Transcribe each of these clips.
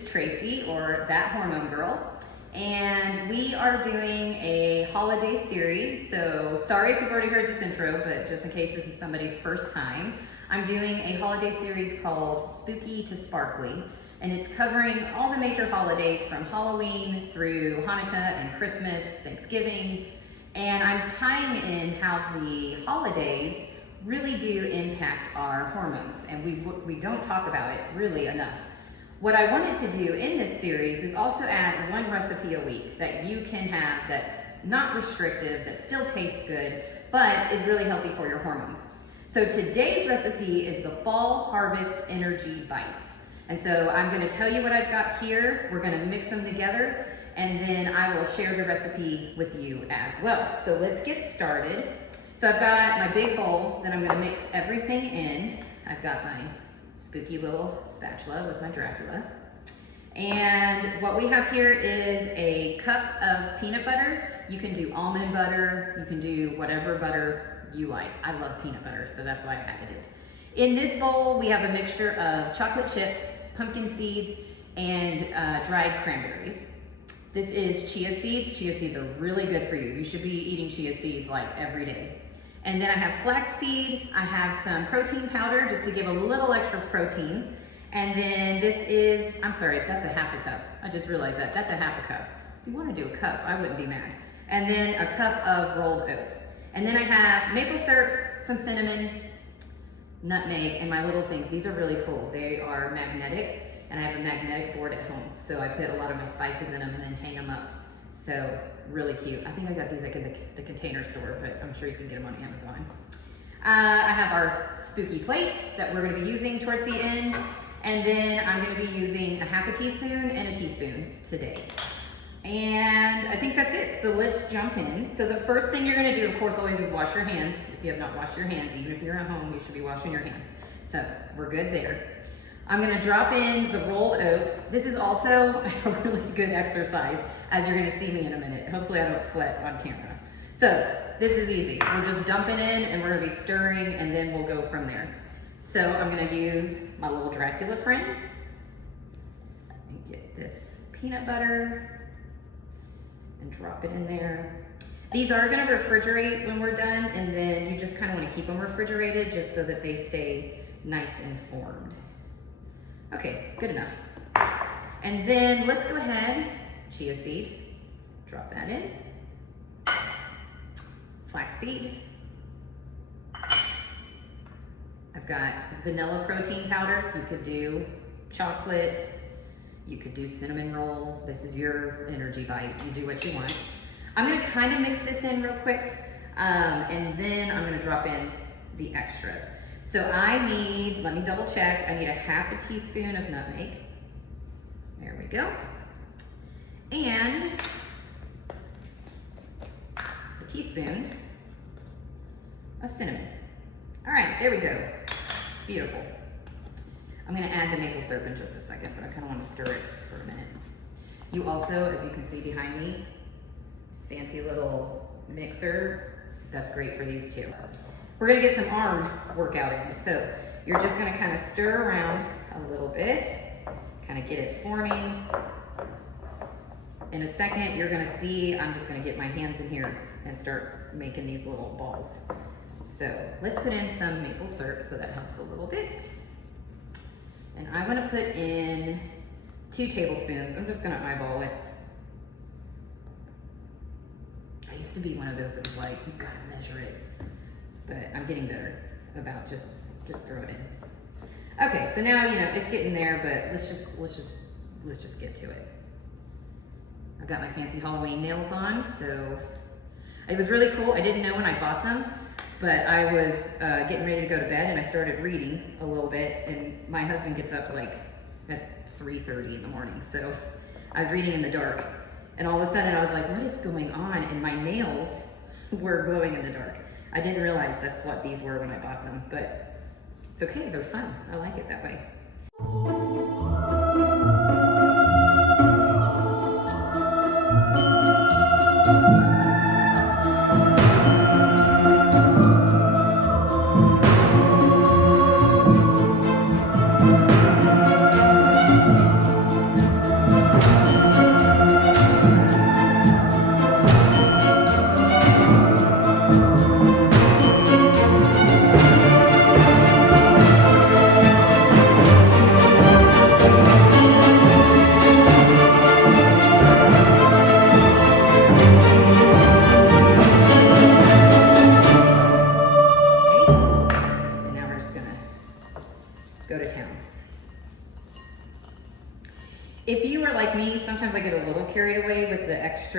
is Tracy, or That Hormone Girl, and we are doing a holiday series. So sorry if you've already heard this intro, but just in case this is somebody's first time, I'm doing a holiday series called Spooky to Sparkly, and it's covering all the major holidays from Halloween through Hanukkah and Christmas, Thanksgiving, and I'm tying in how the holidays really do impact our hormones, and we don't talk about it really enough. What I wanted to do in this series is also add one recipe a week that you can have that's not restrictive, that still tastes good, but is really healthy for your hormones. So today's recipe is the Fall Harvest Energy Bites. And so I'm gonna tell you what I've got here, we're gonna mix them together, and then I will share the recipe with you as well. So let's get started. So I've got my big bowl that I'm gonna mix everything in. I've got my spooky little spatula with my Dracula. And what we have here is a cup of peanut butter. You can do almond butter, you can do whatever butter you like. I love peanut butter, so that's why I added it. In this bowl, we have a mixture of chocolate chips, pumpkin seeds, and dried cranberries. This is chia seeds. Chia seeds are really good for you. You should be eating chia seeds like every day. And then I have flaxseed, I have some protein powder just to give a little extra protein. And then this is, I'm sorry, that's a half a cup. I just realized that's a half a cup. If you want to do a cup, I wouldn't be mad. And then a cup of rolled oats. And then I have maple syrup, some cinnamon, nutmeg, and my little things. These are really cool. They are magnetic, and I have a magnetic board at home. So I put a lot of my spices in them and then hang them up. So really cute. I think I got these like in the Container Store, but I'm sure you can get them on Amazon. I have our spooky plate that we're gonna be using towards the end. And then I'm gonna be using a half a teaspoon and a teaspoon today. And I think that's it. So let's jump in. So the first thing you're gonna do, of course, always is wash your hands. If you have not washed your hands, even if you're at home, you should be washing your hands. So we're good there. I'm gonna drop in the rolled oats. This is also a really good exercise, as you're gonna see me in a minute. Hopefully I don't sweat on camera. So this is easy. We're just dumping in and we're gonna be stirring and then we'll go from there. So I'm gonna use my little Dracula friend. And get this peanut butter and drop it in there. These are gonna refrigerate when we're done, and then you just kinda wanna keep them refrigerated just so that they stay nice and formed. Okay, good enough. And then let's go ahead, chia seed, drop that in. Flaxseed. I've got vanilla protein powder. You could do chocolate, you could do cinnamon roll. This is your energy bite. You do what you want. I'm gonna kind of mix this in real quick, and then I'm gonna drop in the extras. So I need, let me double check, I need a half a teaspoon of nutmeg. There we go. And a teaspoon of cinnamon. All right, there we go. Beautiful. I'm gonna add the maple syrup in just a second, but I kind of want to stir it for a minute. You also, as you can see behind me, fancy little mixer. That's great for these too. We're gonna get some arm workout in. So you're just gonna kind of stir around a little bit, kind of get it forming. In a second, you're gonna see, I'm just gonna get my hands in here and start making these little balls. So let's put in some maple syrup so that helps a little bit. And I'm gonna put in 2 tablespoons. I'm just gonna eyeball it. I used to be one of those that was like, you gotta measure it. But I'm getting better about just throw it in. Okay, so now, you know, it's getting there, but let's just get to it. I've got my fancy Halloween nails on, so it was really cool. I didn't know when I bought them, but I was getting ready to go to bed and I started reading a little bit, and my husband gets up like at 3:30 in the morning. So I was reading in the dark, and all of a sudden I was like, what is going on? And my nails were glowing in the dark. I didn't realize that's what these were when I bought them, but it's okay, they're fun. I like it that way.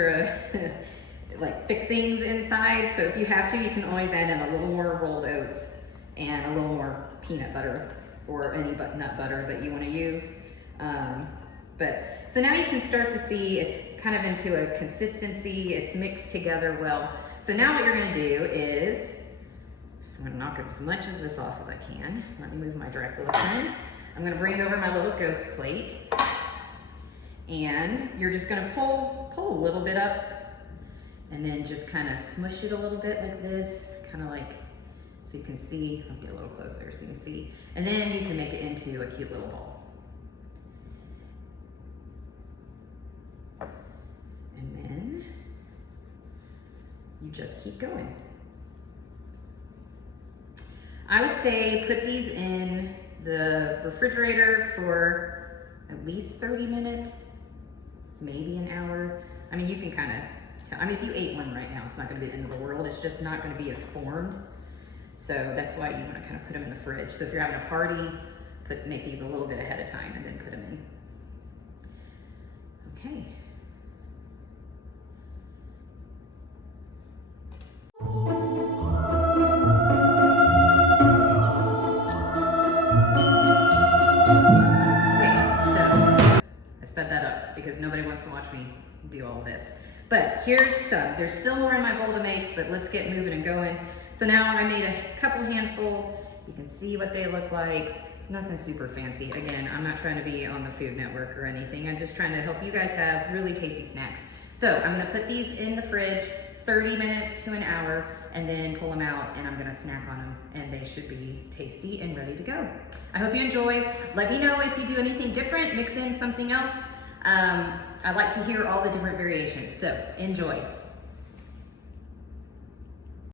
extra like fixings inside. So if you have to, you can always add in a little more rolled oats and a little more peanut butter or any nut butter that you want to use. So now you can start to see it's kind of into a consistency, it's mixed together well. So now what you're gonna do is, I'm gonna knock as much of this off as I can. Let me move my Dracula pen. I'm gonna bring over my little ghost plate, and you're just gonna pull a little bit up, and then just kind of smush it a little bit like this, kind of like, so you can see, I'll get a little closer so you can see, and then you can make it into a cute little ball. And then you just keep going. I would say put these in the refrigerator for at least 30 minutes, maybe an hour. I mean, you can kind of tell. I mean, if you ate one right now, it's not gonna be the end of the world. It's just not gonna be as formed. So that's why you wanna kind of put them in the fridge. So if you're having a party, make these a little bit ahead of time and then put them in. Okay. Sped that up because nobody wants to watch me do all this. But here's some. There's still more in my bowl to make, but let's get moving and going. So now I made a couple handful. You can see what they look like. Nothing super fancy. Again, I'm not trying to be on the Food Network or anything. I'm just trying to help you guys have really tasty snacks. So I'm gonna put these in the fridge 30 minutes to an hour and then pull them out and I'm gonna snack on them and they should be tasty and ready to go. I hope you enjoy. Let me know if you do anything different, mix in something else. I like to hear all the different variations, so enjoy.